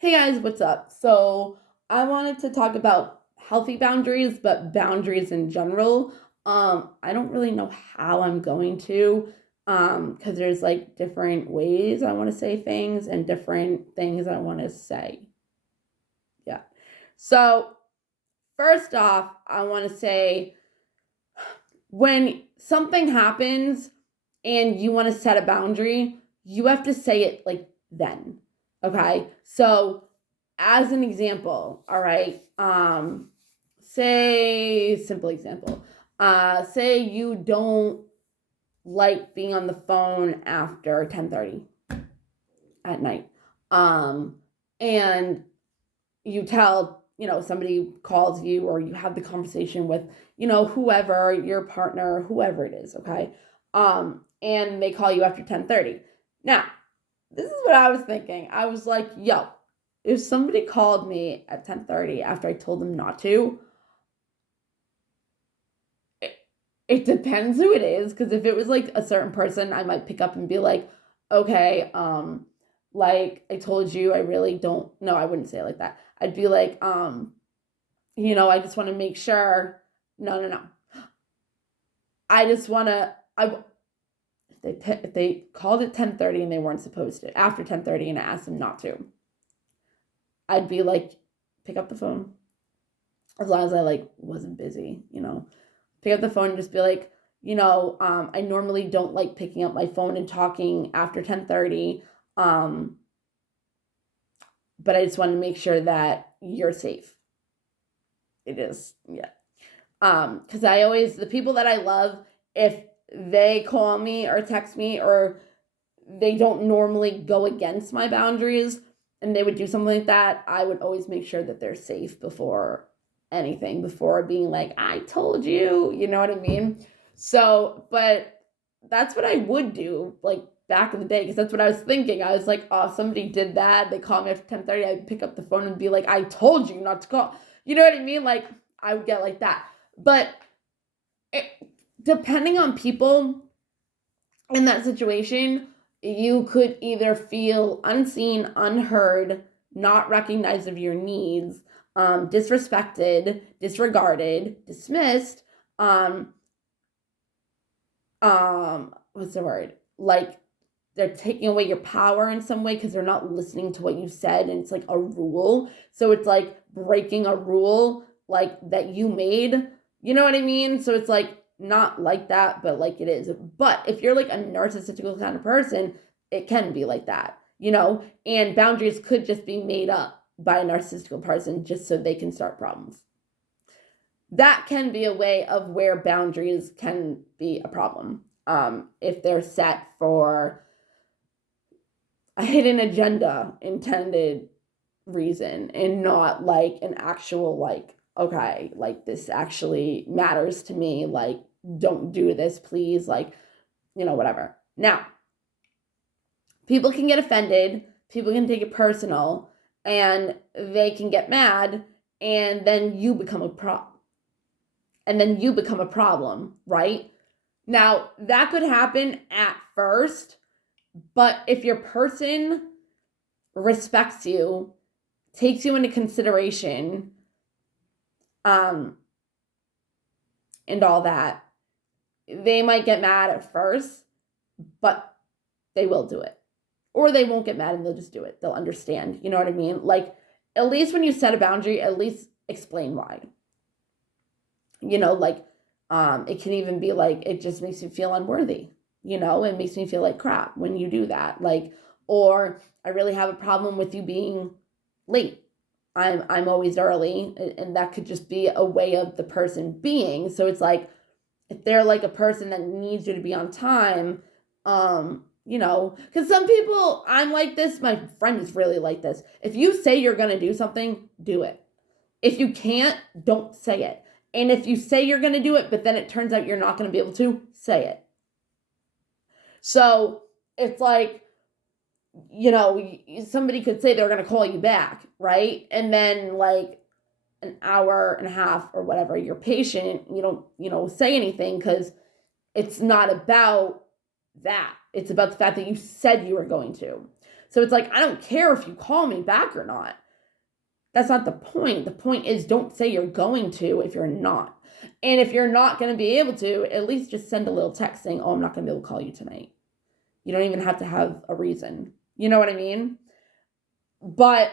Hey guys, what's up? So, I wanted to talk about healthy boundaries, but boundaries in general. I don't really know how I'm going to, because there's like different ways I want to say things and different things I want to say. Yeah. So, first off, I want to say when something happens and you want to set a boundary, you have to say it like then. Okay? So, as an example, all right, say simple example. Say you don't like being on the phone after 10:30 at night. Um and you tell, somebody calls you or you have the conversation with, whoever, your partner, whoever it is, okay? And they call you after 10:30. Now, this is what I was thinking. I was like, yo, if somebody called me at 10:30 after I told them not to, it, it depends who it is. Because if it was like a certain person, I might pick up and be like, okay, like I told you, I really don't. No, I wouldn't say it like that. I'd be like, I just want to make sure. No, no, no. I just want to. If they called at 10:30 and they weren't supposed to after 10:30 and I asked them not to, I'd be like, pick up the phone. As long as I like wasn't busy, pick up the phone and just be like, I normally don't like picking up my phone and talking after 10:30, but I just want to make sure that you're safe. It is, yeah. Because I always the people that I love, if they call me or text me or they don't normally go against my boundaries and they would do something like that, I would always make sure that they're safe before anything, before being like, I told you, you know what I mean? So, but that's what I would do like back in the day because that's what I was thinking. I was like, oh, somebody did that. They called me after 10:30. I'd pick up the phone and be like, I told you not to call. You know what I mean? Like, I would get like that. But it, depending on people in that situation, you could either feel unseen, unheard, not recognized of your needs, disrespected, disregarded, dismissed, what's the word? Like they're taking away your power in some way because they're not listening to what you said and it's like a rule. So it's like breaking a rule like that you made. You know what I mean? So it's like not like that, but like it is. But if you're like a narcissistical kind of person, it can be like that, and boundaries could just be made up by a narcissistical person just so they can start problems. That can be a way of where boundaries can be a problem, if they're set for a hidden agenda intended reason and not like an actual like, okay, like this actually matters to me, like don't do this please, like, whatever. Now, people can get offended, people can take it personal, and they can get mad, and then you become a problem, right? Now, that could happen at first, but if your person respects you, takes you into consideration, um, and all that, they might get mad at first, but they will do it. Or they won't get mad and they'll just do it. They'll understand. You know what I mean? Like, at least when you set a boundary, at least explain why. Like, it can even be like, it just makes you feel unworthy. It makes me feel like crap when you do that. Like, or I really have a problem with you being late. I'm always early, and that could just be a way of the person being. So it's like, if they're like a person that needs you to be on time, because some people, I'm like this, my friend is really like this. If you say you're going to do something, do it. If you can't, don't say it. And if you say you're going to do it, but then it turns out you're not going to be able to, say it. So it's like, somebody could say they're going to call you back, right? And then like an hour and a half or whatever, you're patient, you don't, say anything because it's not about that. It's about the fact that you said you were going to. So it's like, I don't care if you call me back or not. That's not the point. The point is, don't say you're going to if you're not. And if you're not going to be able to, at least just send a little text saying, oh, I'm not going to be able to call you tonight. You don't even have to have a reason. You know what I mean? But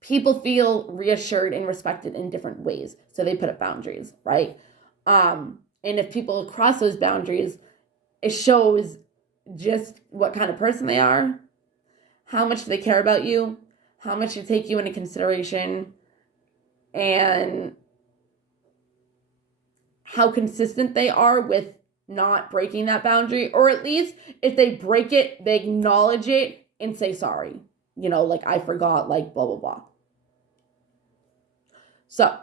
people feel reassured and respected in different ways. So they put up boundaries, right? And if people cross those boundaries, it shows just what kind of person they are, how much they care about you, how much they take you into consideration, and how consistent they are with not breaking that boundary. Or at least if they break it, they acknowledge it and say sorry. You know, like, I forgot, like, blah, blah, blah. So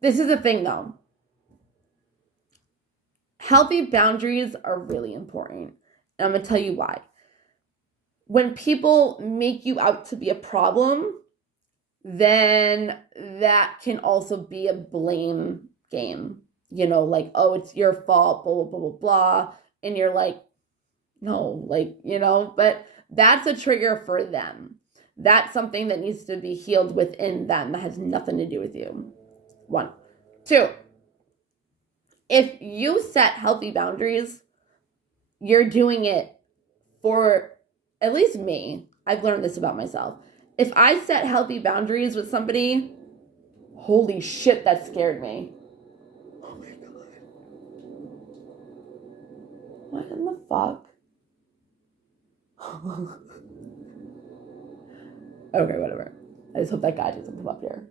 this is the thing, though. Healthy boundaries are really important. And I'm going to tell you why. When people make you out to be a problem, then that can also be a blame game. You know, like, oh, it's your fault, blah, blah, blah, blah, blah. And you're like, no, like, you know, but that's a trigger for them. That's something that needs to be healed within them. That has nothing to do with you. 1. 2. If you set healthy boundaries, you're doing it for, at least me, I've learned this about myself. If I set healthy boundaries with somebody, holy shit, that scared me. Oh my God. What in the fuck? Okay, whatever. I just hope that guy doesn't come up here.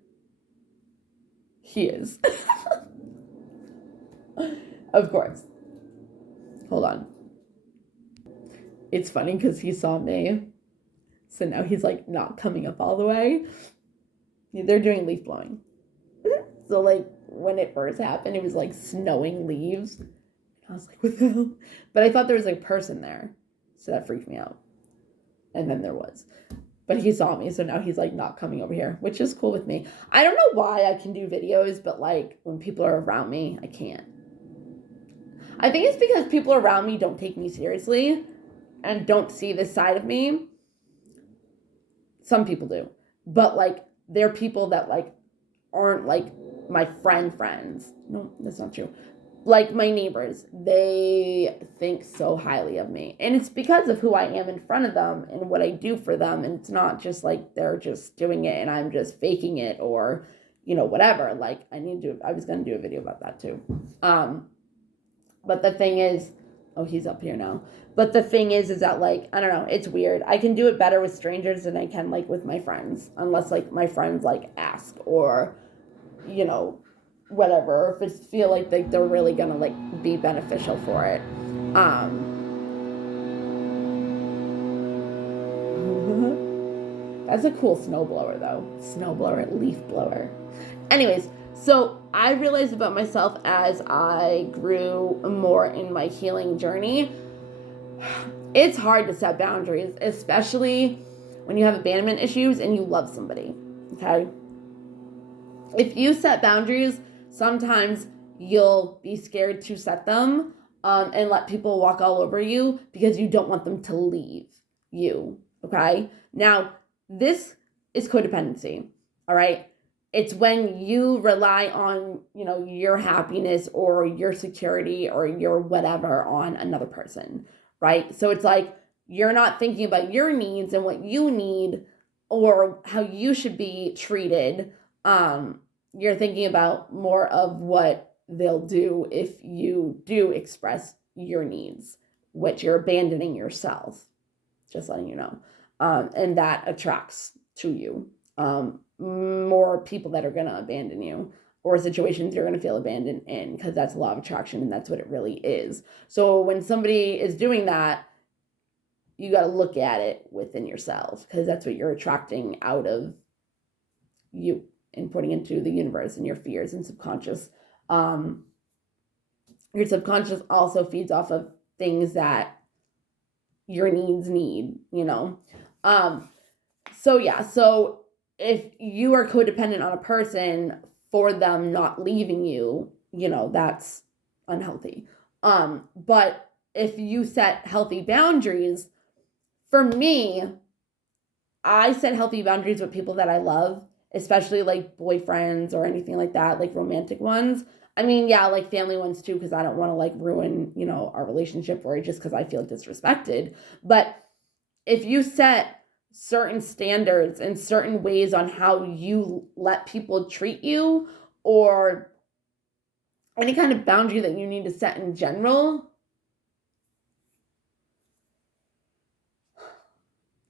He is. Of course. Hold on. It's funny because he saw me. So now he's like not coming up all the way. They're doing leaf blowing. So like when it first happened, it was like snowing leaves. I was like, what the hell? But I thought there was like a person there. So that freaked me out. And then there was. But he saw me, so now he's like not coming over here, which is cool with me. I don't know why I can do videos, but like when people are around me, I can't. I think it's because people around me don't take me seriously and don't see this side of me. Some people do. But like they're people that like aren't like my friends. No, that's not true. Like my neighbors, they think so highly of me. And it's because of who I am in front of them and what I do for them. And it's not just like they're just doing it and I'm just faking it or, you know, whatever. Like I was going to do a video about that too. But the thing is, oh, he's up here now. But the thing is that like, I don't know, it's weird. I can do it better with strangers than I can like with my friends. Unless like my friends like ask or, you know, whatever, if it feel like they're really gonna like be beneficial for it. That's a cool snowblower though. Snowblower, leaf blower. Anyways, so I realized about myself as I grew more in my healing journey, it's hard to set boundaries, especially when you have abandonment issues and you love somebody, okay? If you set boundaries, sometimes you'll be scared to set them and let people walk all over you because you don't want them to leave you, okay? Now, this is codependency, all right? It's when you rely on, you know, your happiness or your security or your whatever on another person, right? So it's like you're not thinking about your needs and what you need or how you should be treated. You're thinking about more of what they'll do if you do express your needs, which you're abandoning yourself, just letting you know. And that attracts to you more people that are going to abandon you or situations you're going to feel abandoned in, because that's a law of attraction and that's what it really is. So when somebody is doing that, you got to look at it within yourself, because that's what you're attracting out of you and putting into the universe and your fears and subconscious. Your subconscious also feeds off of things that your needs need, you know? So if you are codependent on a person for them not leaving you, you know, that's unhealthy. But if you set healthy boundaries for me, I set healthy boundaries with people that I love, especially like boyfriends or anything like that, like romantic ones. I mean, yeah, like family ones too, because I don't want to like ruin, our relationship or just because I feel disrespected. But if you set certain standards and certain ways on how you let people treat you, or any kind of boundary that you need to set in general,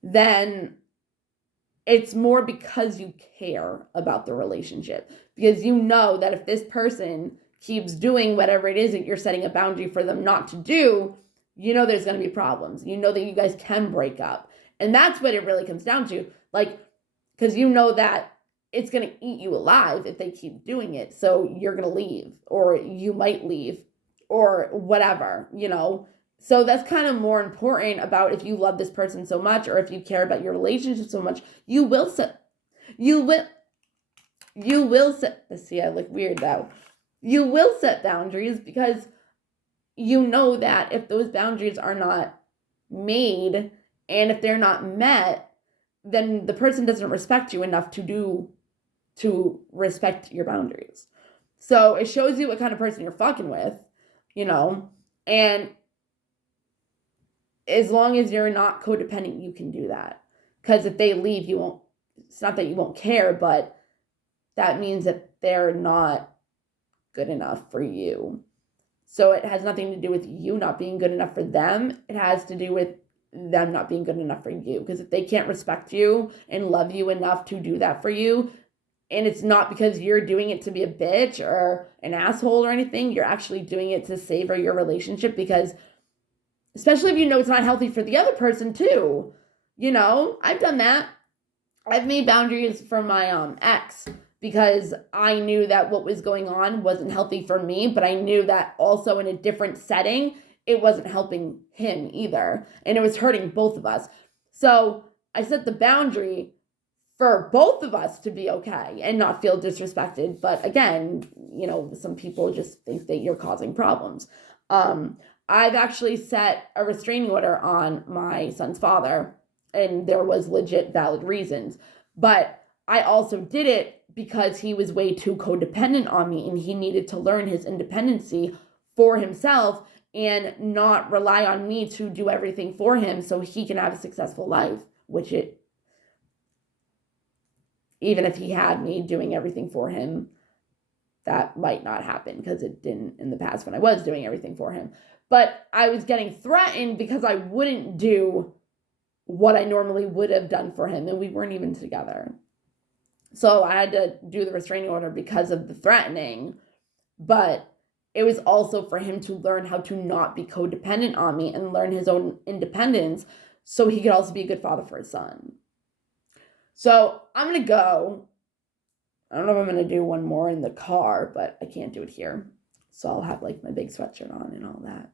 then it's more because you care about the relationship. Because you know that if this person keeps doing whatever it is that you're setting a boundary for them not to do, there's going to be problems. You know that you guys can break up. And that's what it really comes down to. Like, because you know that it's going to eat you alive if they keep doing it. So you're going to leave, or you might leave, or whatever, So that's kind of more important about if you love this person so much, or if you care about your relationship so much, you will set, see, I look weird though. You will set boundaries because you know that if those boundaries are not made and if they're not met, then the person doesn't respect you enough to respect your boundaries. So it shows you what kind of person you're fucking with, and as long as you're not codependent, you can do that. Because if they leave, it's not that you won't care, but that means that they're not good enough for you. So it has nothing to do with you not being good enough for them. It has to do with them not being good enough for you. Because if they can't respect you and love you enough to do that for you, and it's not because you're doing it to be a bitch or an asshole or anything, you're actually doing it to savor your relationship, because especially if it's not healthy for the other person too. I've done that. I've made boundaries for my ex because I knew that what was going on wasn't healthy for me, but I knew that also in a different setting, it wasn't helping him either. And it was hurting both of us. So I set the boundary for both of us to be okay and not feel disrespected. But again, some people just think that you're causing problems. I've actually set a restraining order on my son's father, and there was legit valid reasons. But I also did it because he was way too codependent on me, and he needed to learn his independency for himself and not rely on me to do everything for him so he can have a successful life, even if he had me doing everything for him, that might not happen, because it didn't in the past when I was doing everything for him. But I was getting threatened because I wouldn't do what I normally would have done for him, and we weren't even together. So I had to do the restraining order because of the threatening, but it was also for him to learn how to not be codependent on me and learn his own independence so he could also be a good father for his son. So I'm going to go. I don't know if I'm going to do one more in the car, but I can't do it here. So I'll have like my big sweatshirt on and all that,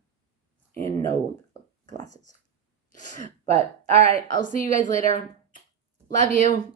and no glasses. But all right, I'll see you guys later. Love you.